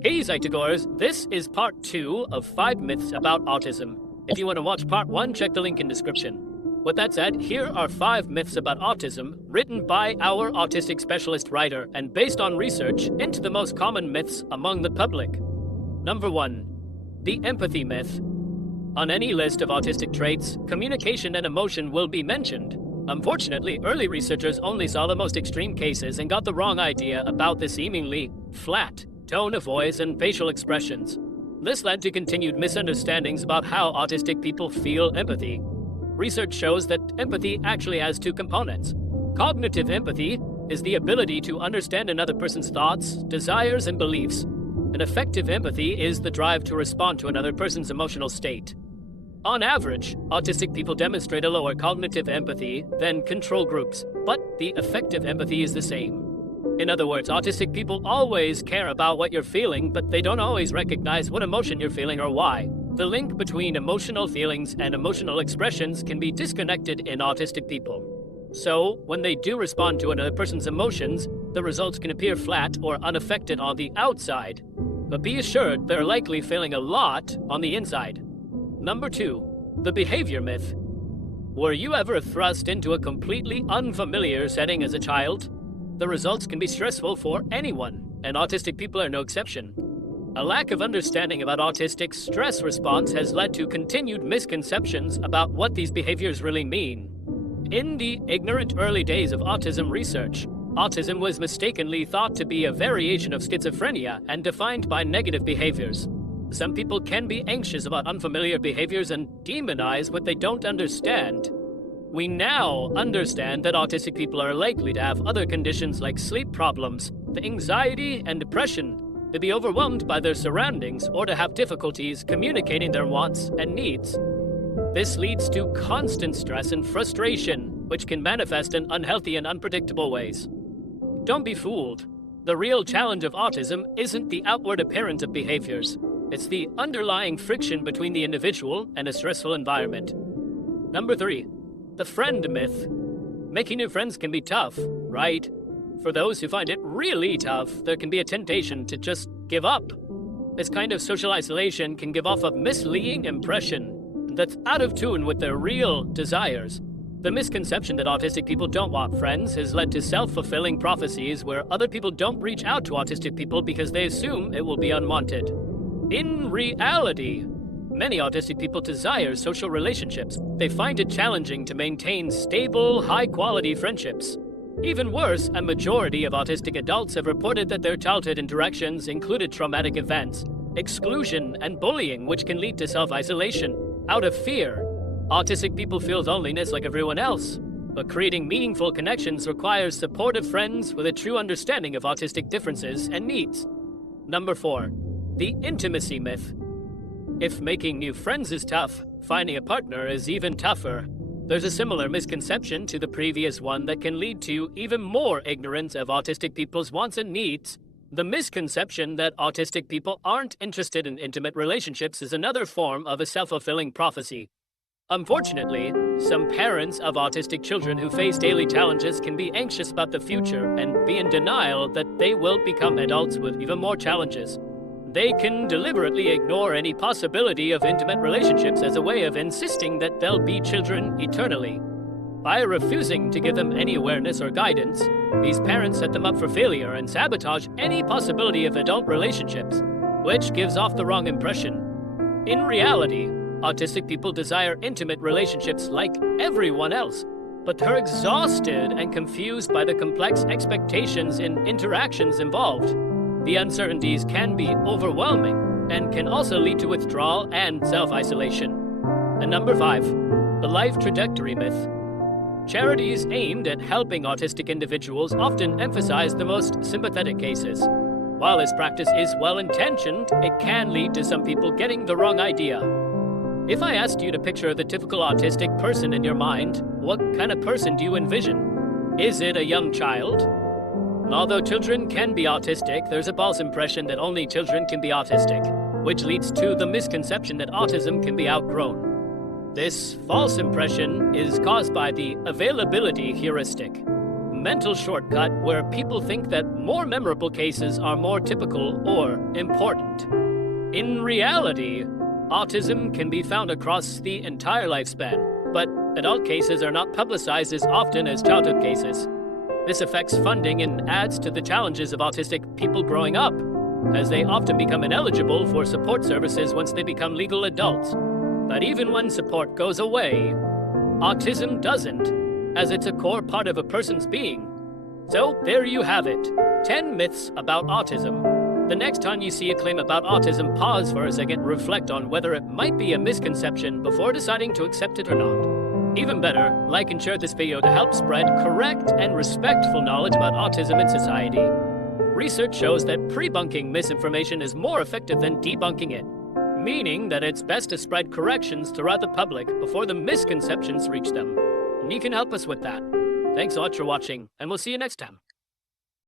Hey Psychogoers, this is part 2 of 5 myths about autism. If you want to watch part 1, check the link in description. With that said, here are 5 myths about autism written by our autistic specialist writer and based on research into the most common myths among the public. Number 1. The empathy myth. On any list of autistic traits, communication and emotion will be mentioned. Unfortunately, early researchers only saw the most extreme cases and got the wrong idea about the seemingly flat tone of voice and facial expressions. This led to continued misunderstandings about how autistic people feel empathy. Research shows that empathy actually has 2 components. Cognitive empathy is the ability to understand another person's thoughts, desires, and beliefs. And effective empathy is the drive to respond to another person's emotional state. On average, autistic people demonstrate a lower cognitive empathy than control groups, but the effective empathy is the same. In other words, autistic people always care about what you're feeling, but they don't always recognize what emotion you're feeling or why. The link between emotional feelings and emotional expressions can be disconnected in autistic people. So, when they do respond to another person's emotions, the results can appear flat or unaffected on the outside. But be assured they're likely feeling a lot on the inside. Number 2. The behavior myth. Were you ever thrust into a completely unfamiliar setting as a child? The results can be stressful for anyone, and autistic people are no exception. A lack of understanding about autistic stress response has led to continued misconceptions about what these behaviors really mean. In the ignorant early days of autism research, autism was mistakenly thought to be a variation of schizophrenia and defined by negative behaviors. Some people can be anxious about unfamiliar behaviors and demonize what they don't understand. We now understand that autistic people are likely to have other conditions like sleep problems, the anxiety and depression, to be overwhelmed by their surroundings, or to have difficulties communicating their wants and needs. This leads to constant stress and frustration, which can manifest in unhealthy and unpredictable ways. Don't be fooled. The real challenge of autism isn't the outward appearance of behaviors. It's the underlying friction between the individual and a stressful environment. Number 3. The friend myth. Making new friends can be tough, right? For those who find it really tough, there can be a temptation to just give up. This kind of social isolation can give off a misleading impression that's out of tune with their real desires. The misconception that autistic people don't want friends has led to self-fulfilling prophecies where other people don't reach out to autistic people because they assume it will be unwanted. In reality, many autistic people desire social relationships. They find it challenging to maintain stable, high-quality friendships. Even worse, a majority of autistic adults have reported that their childhood interactions included traumatic events, exclusion, and bullying, which can lead to self-isolation. Out of fear, autistic people feel loneliness like everyone else, but creating meaningful connections requires supportive friends with a true understanding of autistic differences and needs. Number 4. The intimacy myth. If making new friends is tough, finding a partner is even tougher. There's a similar misconception to the previous one that can lead to even more ignorance of autistic people's wants and needs. The misconception that autistic people aren't interested in intimate relationships is another form of a self-fulfilling prophecy. Unfortunately, some parents of autistic children who face daily challenges can be anxious about the future and be in denial that they will become adults with even more challenges. They can deliberately ignore any possibility of intimate relationships as a way of insisting that they'll be children eternally. By refusing to give them any awareness or guidance, these parents set them up for failure and sabotage any possibility of adult relationships, which gives off the wrong impression. In reality, autistic people desire intimate relationships like everyone else, but they're exhausted and confused by the complex expectations and interactions involved. The uncertainties can be overwhelming and can also lead to withdrawal and self-isolation. And number 5, the life trajectory myth. Charities aimed at helping autistic individuals often emphasize the most sympathetic cases. While this practice is well-intentioned, it can lead to some people getting the wrong idea. If I asked you to picture the typical autistic person in your mind, what kind of person do you envision? Is it a young child? Although children can be autistic, there's a false impression that only children can be autistic, which leads to the misconception that autism can be outgrown. This false impression is caused by the availability heuristic. mental shortcut where people think that more memorable cases are more typical or important. In reality, autism can be found across the entire lifespan, but adult cases are not publicized as often as childhood cases. This affects funding and adds to the challenges of autistic people growing up, as they often become ineligible for support services once they become legal adults. But even when support goes away, autism doesn't, as it's a core part of a person's being. So there you have it, 10 myths about autism. The next time you see a claim about autism, pause for a second, reflect on whether it might be a misconception before deciding to accept it or not. Even better, like and share this video to help spread correct and respectful knowledge about autism in society. Research shows that pre-bunking misinformation is more effective than debunking it, meaning that it's best to spread corrections throughout the public before the misconceptions reach them. And you can help us with that. Thanks so much for watching, and we'll see you next time.